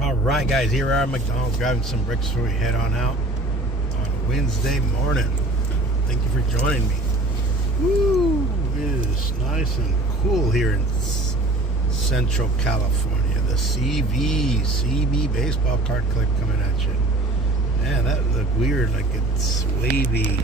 All right, guys, here we are at McDonald's grabbing some bricks before we head on out on a Wednesday morning. Thank you for joining me. Woo! It is nice and cool here in Central California. The CB baseball card clip coming at you. Man, that look weird, like it's wavy.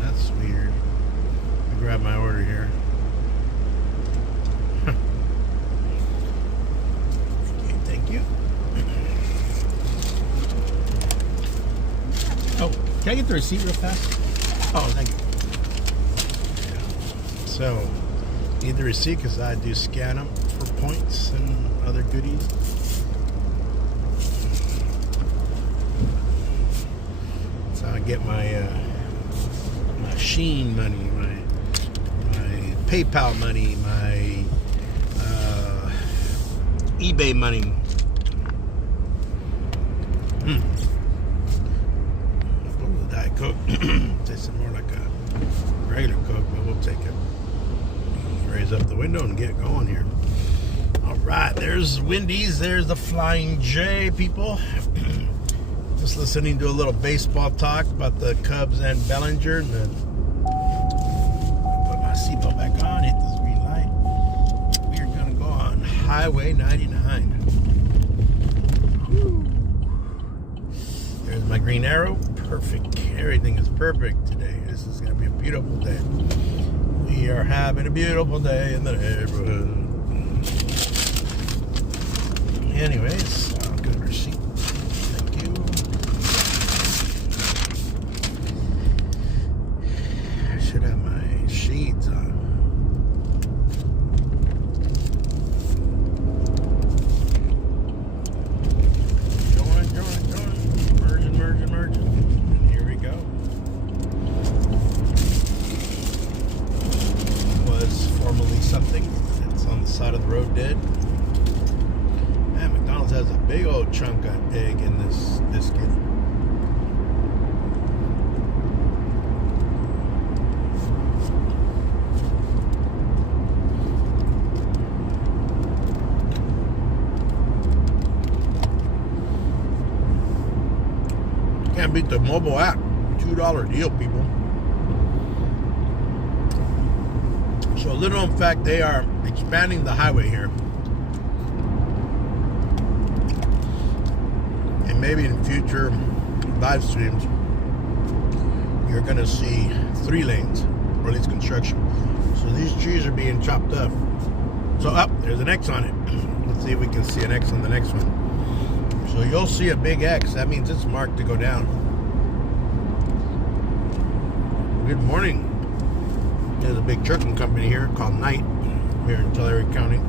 That's weird. Let me grab my order here. Oh, can I get the receipt real fast? Oh, thank you. Yeah. So, need the receipt because I do scan them for points and other goodies. So I get my my Sheen money, my PayPal money, my eBay money. Diet Coke. Tastes more like a regular Coke, but we'll take it. Raise up the window and get going here. All right, there's Wendy's. There's the Flying J, people. Just listening to a little baseball talk about the Cubs and Bellinger. And then put my seatbelt back on, hit this green light. We are going to go on Highway 99. Whew. There's my green arrow. Perfect. Everything is perfect today. This is going to be a beautiful day. We are having a beautiful day in the neighborhood. Anyways, good receipt. Thank you. I should have my shades on. Something that's on the side of the road dead. Man, McDonald's has a big old chunk of egg in this biscuit. Can't beat the mobile app. $2 deal, people. So, little known fact, they are expanding the highway here. And maybe in future live streams, you're going to see 3 lanes, or at least construction. So these trees are being chopped up. So, there's an X on it. Let's see if we can see an X on the next one. So you'll see a big X. That means it's marked to go down. Good morning. There's a big trucking company here called Knight here in Tulare County.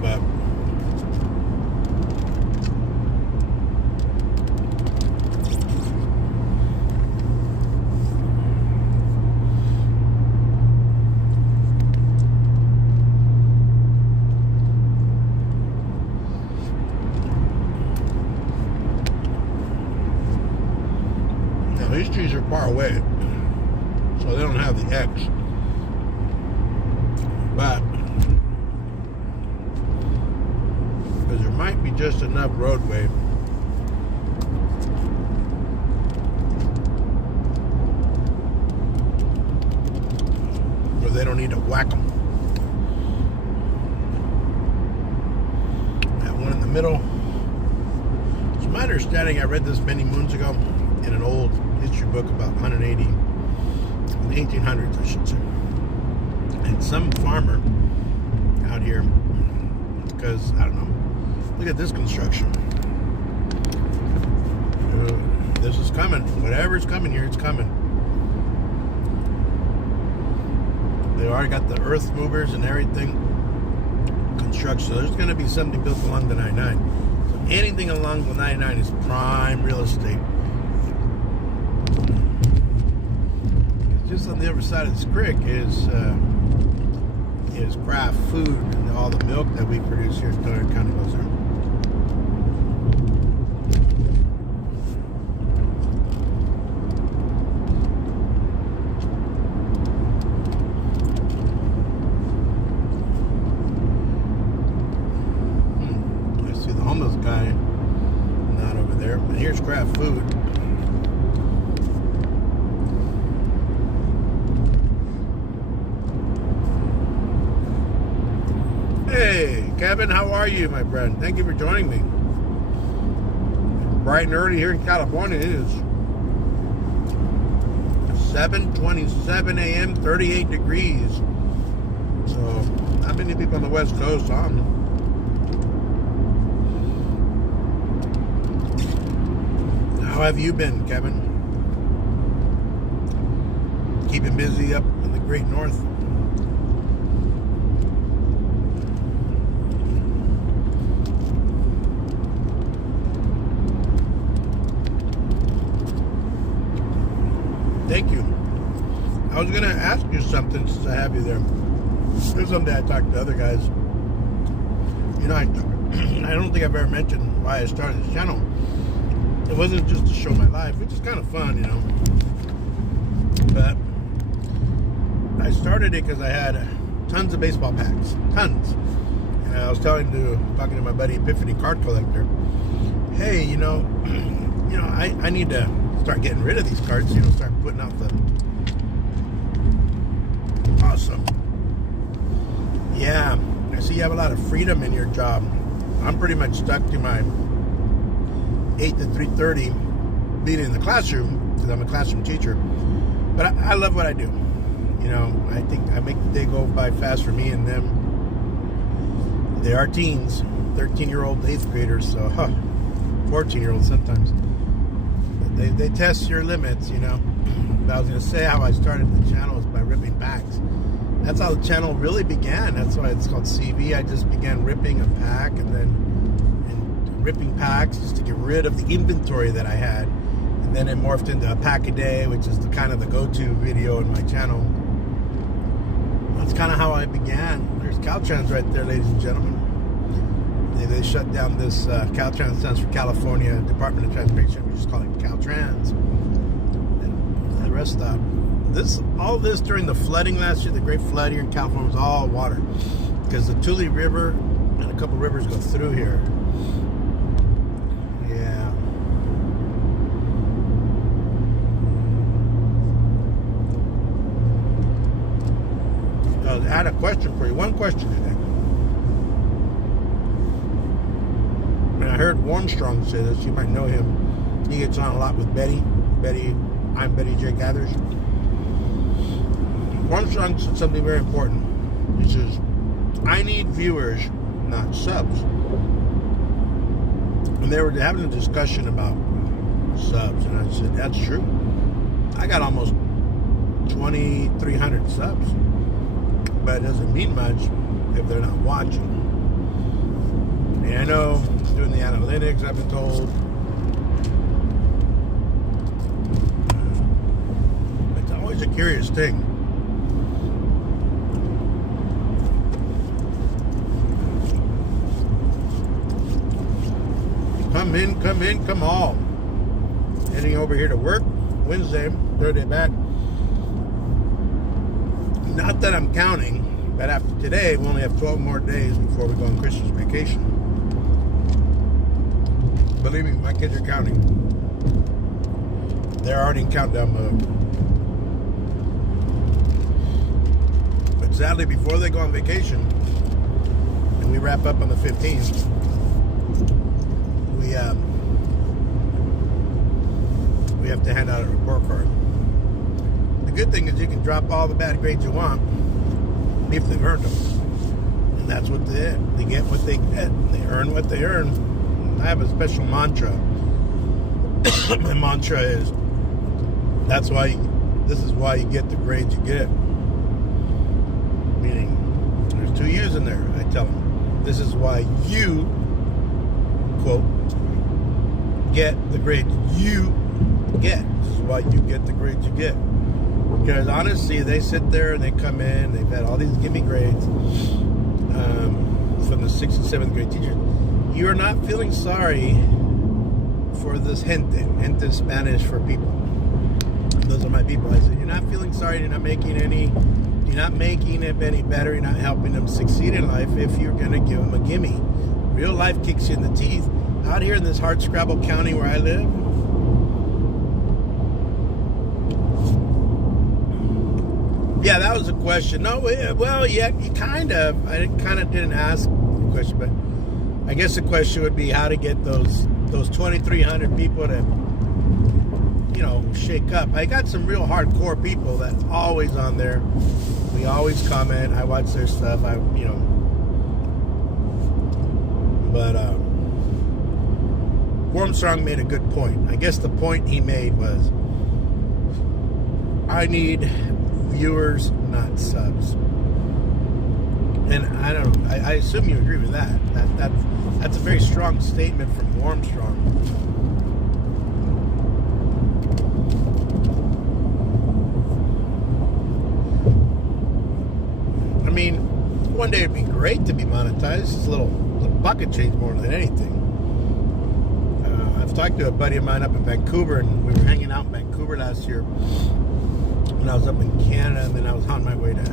But now these trees are far away. So they don't have the X, but because there might be just enough roadway where they don't need to whack them. That one in the middle. It's my understanding, I read this many moons ago in an old history book about 180. In the 1800s, I should say. And some farmer out here, because, I don't know, look at this construction. This is coming. Whatever's coming here, it's coming. They already got the earth movers and everything construction. So there's going to be something built along the 99. So anything along the 99 is prime real estate. Just on the other side of this creek is craft food, and all the milk that we produce here in Tulare County goes there. craft food. Hey, Kevin, how are you, my friend? Thank you for joining me. Bright and early here in California. It is 7:27 a.m., 38 degrees. So, not many people on the West Coast, huh? How have you been, Kevin? Keeping busy up in the Great North? Thank you. I was going to ask you something since I have you there. There's something I talked to other guys. You know, I don't think I've ever mentioned why I started this channel. It wasn't just to show my life, which is kind of fun, you know. But I started it because I had tons of baseball packs. Tons. And I was talking to my buddy Epiphany card collector. Hey, you know, I need to start getting rid of these cards, you know, start putting out the awesome. Yeah, I see you have a lot of freedom in your job. I'm pretty much stuck to my 8 to 3:30 being in the classroom because I'm a classroom teacher. But I love what I do. You know, I think I make the day go by fast for me and them. They are teens, 13-year-old 8th graders, so 14-year-olds sometimes. They test your limits, you know. I was going to say how I started the channel is by ripping packs. That's how the channel really began. That's why it's called CV. I just began ripping a pack and ripping packs just to get rid of the inventory that I had. And then it morphed into a pack a day, which is the kind of the go-to video in my channel. That's kind of how I began. There's Caltrans right there, ladies and gentlemen. They shut down this Caltrans stands for California Department of Transportation. We just call it Caltrans. And the rest stop. All this during the flooding last year, the great flood here in California, was all water because the Tule River and a couple rivers go through here. Yeah. I had a question for you. One question today. And I heard Warmstrong say this. You might know him. He gets on a lot with Betty. I'm Betty J. Gathers. Armstrong said something very important. He says, I need viewers, not subs. And they were having a discussion about subs. And I said, that's true. I got almost 2,300 subs. But it doesn't mean much if they're not watching. And I know, doing the analytics, I've been told. It's always a curious thing. Come all. Heading over here to work Wednesday, third day back. Not that I'm counting, but after today, we only have 12 more days before we go on Christmas vacation. Believe me, my kids are counting. They're already in countdown mode. But sadly, before they go on vacation, and we wrap up on the 15th, we have to hand out a report card. The good thing is you can drop all the bad grades you want if they've earned them. And that's what they get what they get. They earn what they earn. I have a special mantra. My mantra is, this is why you get the grades you get. Meaning, there's 2 U's in there. I tell them, this is why you, quote, get the grades you get. This is why you get the grades you get. Because honestly, they sit there and they come in, they've had all these gimme grades from the 6th and 7th grade teachers. You are not feeling sorry for this gente Spanish for people. Those are my people. I said, you're not feeling sorry, you're not making it any better, you're not helping them succeed in life if you're going to give them a gimme. Real life kicks you in the teeth. Out here in this hardscrabble county where I live, Yeah, that was a question. No, well, yeah, you kind of. I kind of didn't ask the question, but I guess the question would be how to get those 2,300 people to, shake up. I got some real hardcore people that's always on there. We always comment. I watch their stuff. But Armstrong made a good point. I guess the point he made was, I need viewers, not subs. And I don't know. I assume you agree with that. That's a very strong statement from Armstrong. I mean, one day it'd be great to be monetized. It's a little bucket change more than anything. I've talked to a buddy of mine up in Vancouver, and we were hanging out in Vancouver last year when I was up in Canada, and then I was on my way to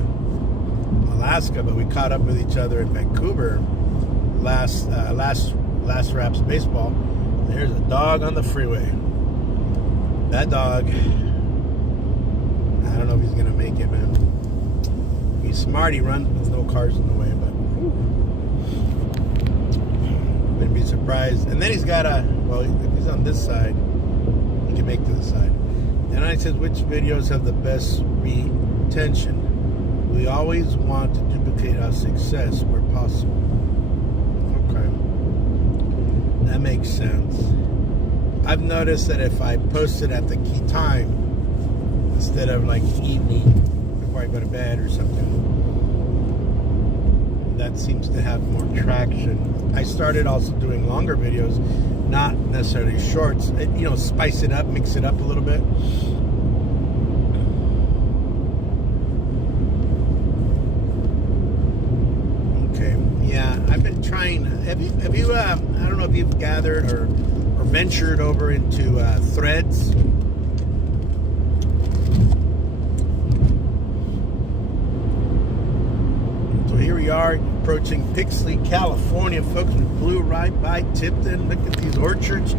Alaska, but we caught up with each other in Vancouver last Raps baseball. There's a dog on the freeway. That dog, I don't know if he's gonna make it, man. He's smart. He runs with no cars in the way, but wouldn't be surprised. And then he's got if he's on this side, he can make to the side. And I said, which videos have the best retention? We always want to duplicate our success where possible. Okay. That makes sense. I've noticed that if I post it at the key time, instead of like evening, before I go to bed or something, that seems to have more traction. I started also doing longer videos, not necessarily shorts. Spice it up, mix it up a little bit. Okay, yeah, I've been trying. Have you? I don't know if you've gathered or ventured over into Threads. So here we are approaching Pixley, California, folks. We blew right by Tipton. Look at these orchards.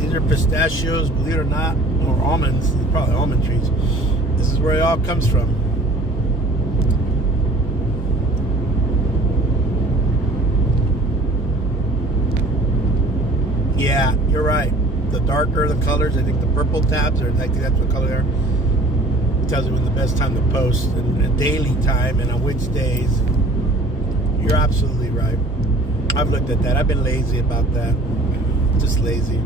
These are pistachios, believe it or not, or almonds. They're probably almond trees. This is where it all comes from. Yeah, you're right. The darker the colors, I think the purple tabs, I think that's what color they are. It tells you when the best time to post and daily time and on which days. You're absolutely right. I've looked at that. I've been lazy about that. Just lazy.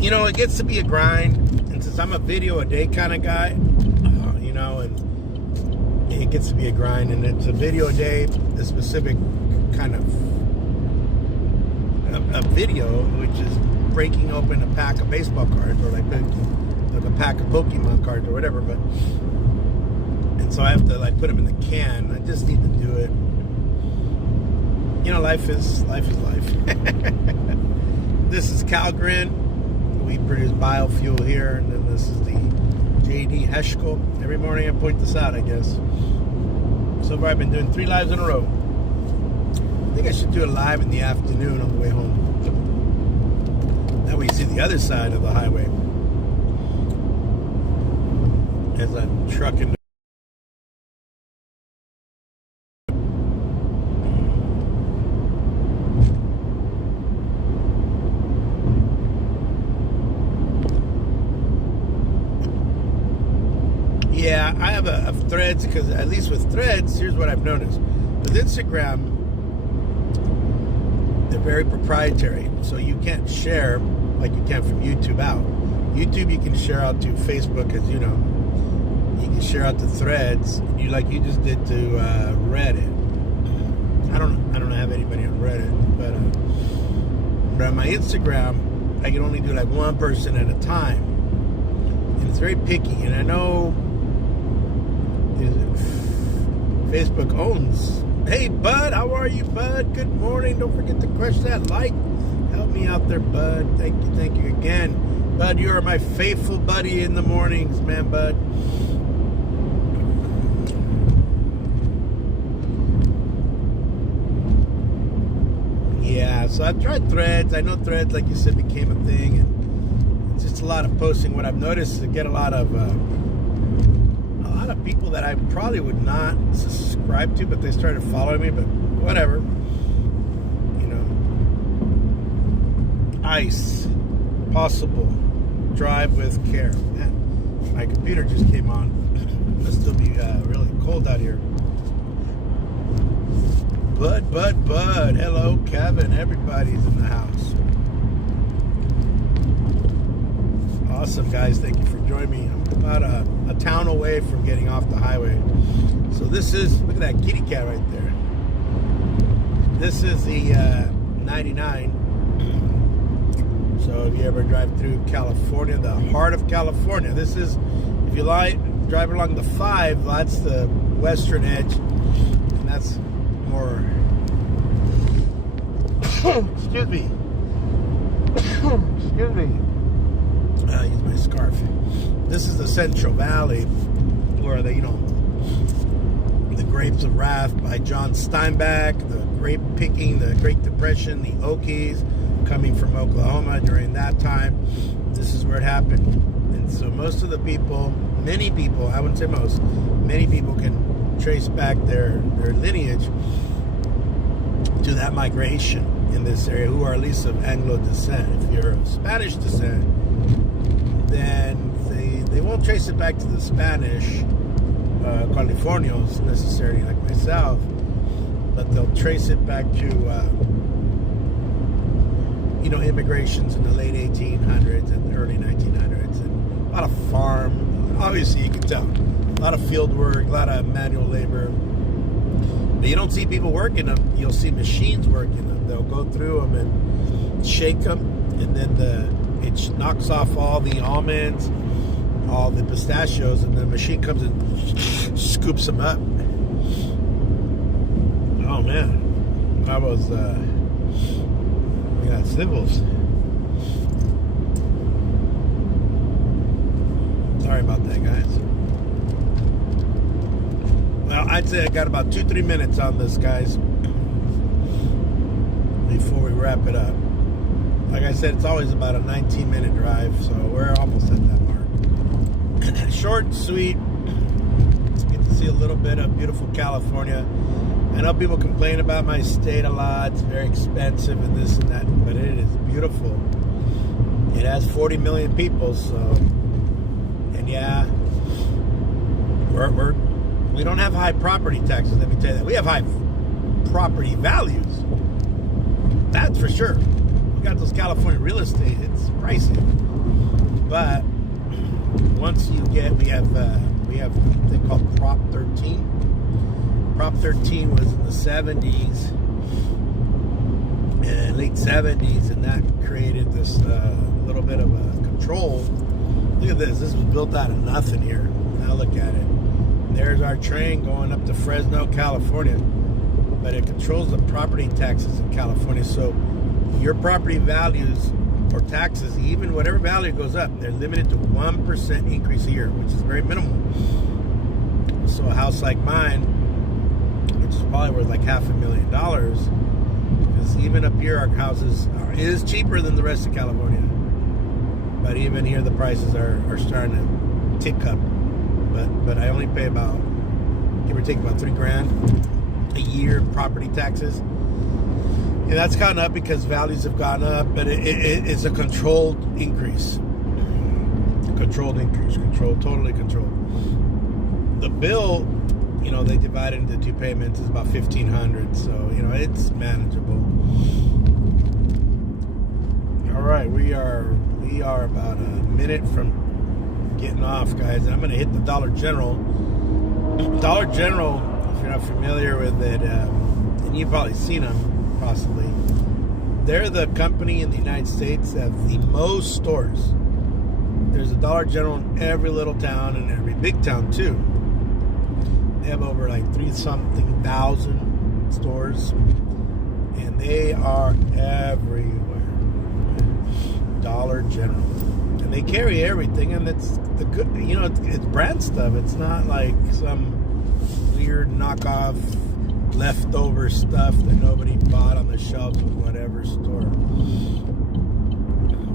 It gets to be a grind. And since I'm a video a day kind of guy, and it gets to be a grind. And it's a video a day, a specific kind of a video, which is breaking open a pack of baseball cards or like a pack of Pokemon cards or whatever. And so I have to put them in the can. I just need to do it. Life is life. This is Calgren. We produce biofuel here, and then this is the JD Heschel. Every morning I point this out, I guess. So far I've been doing 3 lives in a row. I think I should do a live in the afternoon on the way home. That way you see the other side of the highway. As I'm trucking. Yeah, I have a Threads, because at least with Threads, here's what I've noticed. With Instagram, they're very proprietary, so you can't share like you can from YouTube out. YouTube you can share out to Facebook, as you know. You can share out to Threads, you just did to Reddit. I don't have anybody on Reddit, but on my Instagram, I can only do one person at a time, and it's very picky. And I know Facebook owns. Hey, Bud, how are you, Bud? Good morning. Don't forget to crush that like. Help me out there, Bud. Thank you again. Bud, you are my faithful buddy in the mornings, man, Bud. Yeah, so I've tried Threads. I know Threads, like you said, became a thing, and it's just a lot of posting. What I've noticed is I get a lot of lot of people that I probably would not subscribe to, but they started following me, but whatever. You know, ICE, possible, drive with care. Man, my computer just came on. Must still be really cold out here. Bud. Hello, Kevin. Everybody's in the house. Awesome, guys. Thank you for joining me. I'm about a town away from getting off the highway. So this is, look at that kitty cat right there. This is the 99. So if you ever drive through California, the heart of California, this is, if you drive along the 5, that's the western edge. And that's more, excuse me. Excuse me. I use my scarf. This is the Central Valley, where the Grapes of Wrath by John Steinbeck, the grape picking, the Great Depression, the Okies coming from Oklahoma during that time. This is where it happened. And so most of the people, many people, I wouldn't say most, many people can trace back their lineage to that migration in this area, who are at least of Anglo descent. If you're of Spanish descent, then they won't trace it back to the Spanish Californios necessarily, like myself, but they'll trace it back to immigrations in the late 1800s and the early 1900s, and a lot of farm. Obviously, you can tell a lot of field work, a lot of manual labor. But you don't see people working them. You'll see machines working them. They'll go through them and shake them, and then it knocks off all the almonds, all the pistachios, and the machine comes and scoops them up. Oh man, I was we got civils. Sorry about that, guys. Well, I'd say I got about 2-3 minutes on this, guys, before we wrap it up. Like I said, it's always about a 19-minute drive, so we're almost at that mark. Short and sweet. Get to see a little bit of beautiful California. I know people complain about my state a lot. It's very expensive and this and that, but it is beautiful. It has 40 million people, so, and yeah, we don't have high property taxes, let me tell you that. We have high property values. That's for sure. We got those California real estate, it's pricey. But once you get, we have a thing called Prop 13. Prop 13 was in the 70s and late 70s, and that created this little bit of a control. Look at this. This was built out of nothing here. Now look at it. There's our train going up to Fresno, California. But it controls the property taxes in California. So your property values or taxes, even whatever value goes up, they're limited to 1% increase a year, which is very minimal. So a house like mine, which is probably worth like $500,000, because even up here our houses is cheaper than the rest of California. But even here the prices are starting to tick up. But I only pay about, give or take, about $3,000 a year in property taxes. And that's gone up because values have gone up, but it's a controlled increase. Controlled increase, totally controlled. The bill, they divide it into 2 payments, is about $1,500, so it's manageable. All right, we are about a minute from getting off, guys. And I'm going to hit the Dollar General. Dollar General, if you're not familiar with it, and you've probably seen them, possibly. They're the company in the United States that have the most stores. There's a Dollar General in every little town and every big town too. They have over like 3-something thousand stores, and they are everywhere. Dollar General, and they carry everything, and it's the good. It's brand stuff. It's not like some weird knockoff leftover stuff that nobody bought on the shelves of whatever store.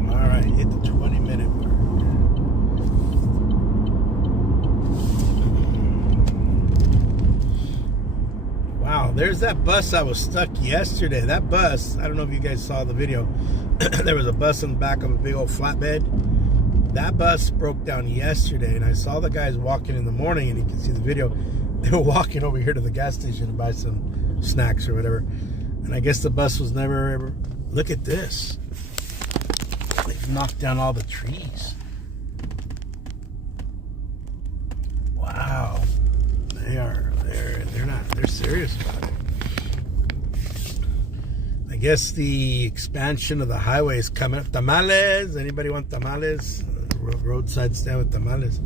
All right, hit the 20-minute mark. Wow, there's that bus I was stuck yesterday. That bus, I don't know if you guys saw the video. There was a bus in the back of a big old flatbed. That bus broke down yesterday, and I saw the guys walking in the morning, and you can see the video. They were walking over here to the gas station to buy some snacks or whatever. And I guess the bus was never ever... Look at this. They've knocked down all the trees. Wow. They're serious about it. I guess the expansion of the highway is coming up. Tamales. Anybody want tamales? Roadside stand with tamales.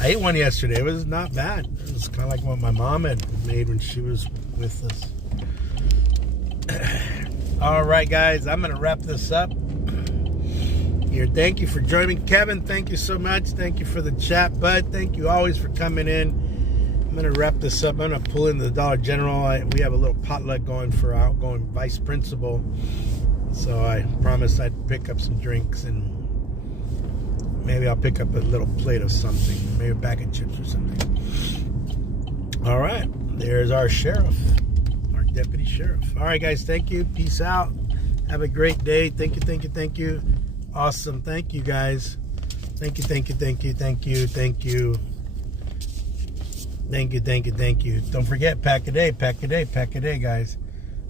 I ate one yesterday. It was not bad. It was kind of like what my mom had made when she was with us. All right, guys. I'm going to wrap this up here. Thank you for joining. Kevin, thank you so much. Thank you for the chat, bud. Thank you always for coming in. I'm going to wrap this up. I'm going to pull into the Dollar General. We have a little potluck going for our outgoing vice principal. So I promised I'd pick up some drinks, and maybe I'll pick up a little plate of something. Maybe a bag of chips or something. All right. There's our sheriff, our deputy sheriff. All right, guys. Thank you. Peace out. Have a great day. Thank you, thank you, thank you. Awesome. Thank you, guys. Thank you, thank you, thank you, thank you, thank you. Thank you, thank you, thank you. Don't forget, pack a day, pack a day, pack a day, guys.